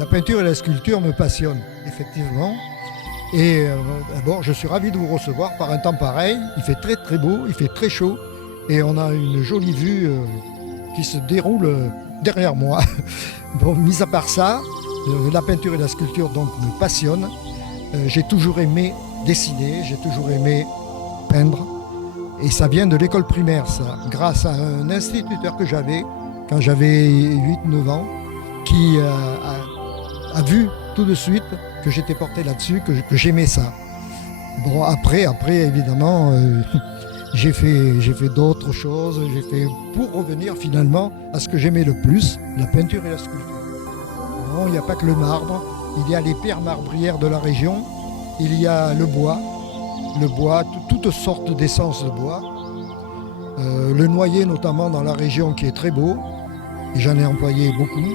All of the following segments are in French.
La peinture et la sculpture me passionnent, effectivement. Et bon, je suis ravi de vous recevoir par un temps pareil. Il fait très très beau, il fait très chaud. Et on a une jolie vue qui se déroule derrière moi. Bon, mis à part ça, la peinture et la sculpture donc me passionnent. J'ai toujours aimé dessiner, j'ai toujours aimé peindre. Et ça vient de l'école primaire, ça, grâce à un instituteur que j'avais quand j'avais 8-9 ans, qui a vu tout de suite que j'étais porté là-dessus, que j'aimais ça. Bon, après évidemment, j'ai fait d'autres choses, pour revenir finalement à ce que j'aimais le plus, la peinture et la sculpture. Bon, il n'y a pas que le marbre, il y a les pierres marbrières de la région, il y a le bois, toutes sortes d'essences de bois, le noyer notamment dans la région qui est très beau, et j'en ai employé beaucoup.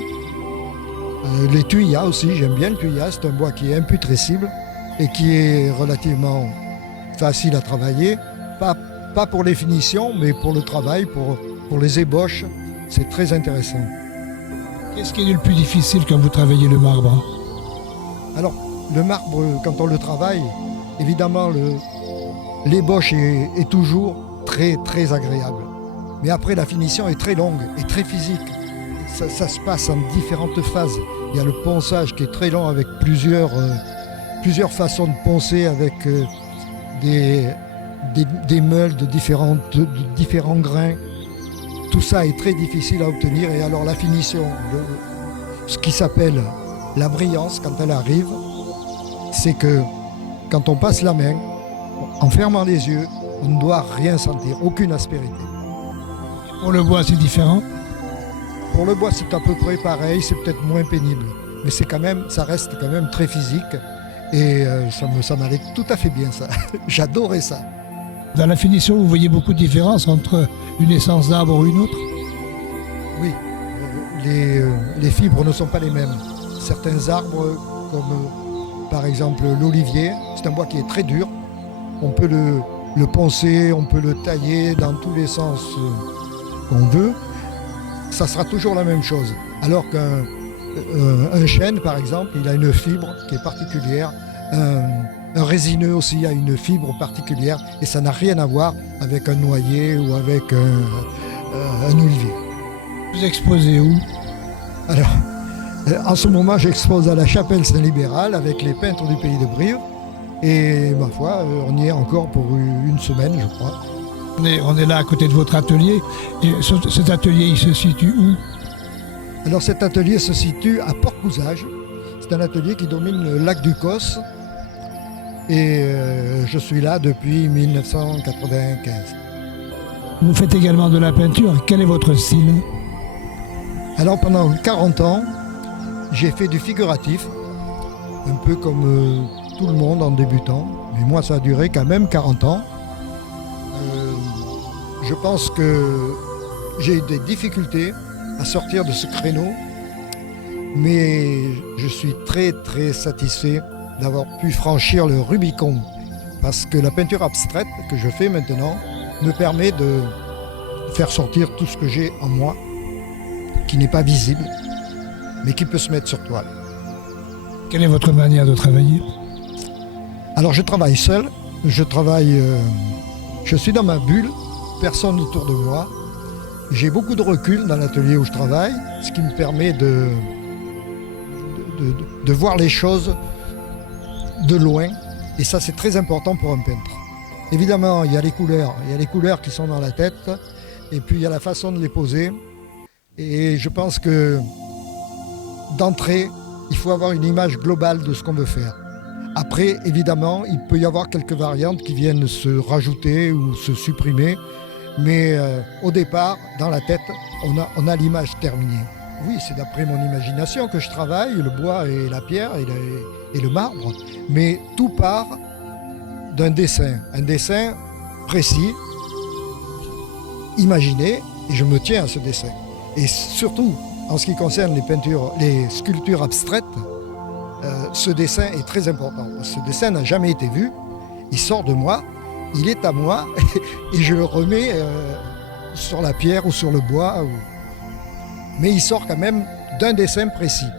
Les tuyas aussi, j'aime bien le tuya, c'est un bois qui est imputrescible et qui est relativement facile à travailler, pas pour les finitions, mais pour le travail, pour les ébauches, c'est très intéressant. Qu'est-ce qui est le plus difficile quand vous travaillez le marbre? Alors, le marbre, quand on le travaille, évidemment, l'ébauche est toujours très, très agréable. Mais après, la finition est très longue et très physique. Ça se passe en différentes phases. Il y a le ponçage qui est très long avec plusieurs façons de poncer, avec des meules de différents grains. Tout ça est très difficile à obtenir. Et alors la finition, ce qui s'appelle la brillance, quand elle arrive, c'est que quand on passe la main, en fermant les yeux, on ne doit rien sentir, aucune aspérité. Pour le bois, c'est différent? Pour le bois, c'est à peu près pareil, c'est peut-être moins pénible. Mais ça reste quand même très physique. Et ça m'allait tout à fait bien, ça. J'adorais ça. Dans la finition, vous voyez beaucoup de différence entre une essence d'arbre ou une autre? Oui, les fibres ne sont pas les mêmes. Certains arbres, comme par exemple l'olivier, c'est un bois qui est très dur. On peut le poncer, on peut le tailler dans tous les sens qu'on veut. Ça sera toujours la même chose. Alors qu'un chêne, par exemple, il a une fibre qui est particulière. Un résineux aussi a une fibre particulière et ça n'a rien à voir avec un noyer ou avec un olivier. Vous exposez où? Alors, en ce moment, j'expose à la chapelle Saint-Libéral avec les peintres du pays de Brive. Et ma foi, on y est encore pour une semaine, je crois. On est là à côté de votre atelier. Et cet atelier, il se situe où? Alors cet atelier se situe à Port-Cousage. C'est un atelier qui domine le lac du Causse. Et je suis là depuis 1995. Vous faites également de la peinture. Quel est votre style? Alors pendant 40 ans, j'ai fait du figuratif, un peu comme tout le monde en débutant. Mais moi, ça a duré quand même 40 ans. Je pense que j'ai eu des difficultés à sortir de ce créneau, mais je suis très très satisfait d'avoir pu franchir le Rubicon, parce que la peinture abstraite que je fais maintenant me permet de faire sortir tout ce que j'ai en moi, qui n'est pas visible, mais qui peut se mettre sur toile. Quelle est votre manière de travailler? Alors je travaille seul, je suis dans ma bulle, personne autour de moi. J'ai beaucoup de recul dans l'atelier où je travaille, ce qui me permet de voir les choses de loin. Et ça, c'est très important pour un peintre. Évidemment, il y a les couleurs qui sont dans la tête, et puis il y a la façon de les poser. Et je pense que d'entrée, il faut avoir une image globale de ce qu'on veut faire. Après, évidemment, il peut y avoir quelques variantes qui viennent se rajouter ou se supprimer. Mais au départ, dans la tête, on a l'image terminée. Oui, c'est d'après mon imagination que je travaille, le bois et la pierre et le marbre. Mais tout part d'un dessin, un dessin précis, imaginé, et je me tiens à ce dessin. Et surtout, en ce qui concerne les sculptures abstraites, ce dessin est très important. Ce dessin n'a jamais été vu, il sort de moi, il est à moi, et je le remets sur la pierre ou sur le bois. Mais il sort quand même d'un dessin précis.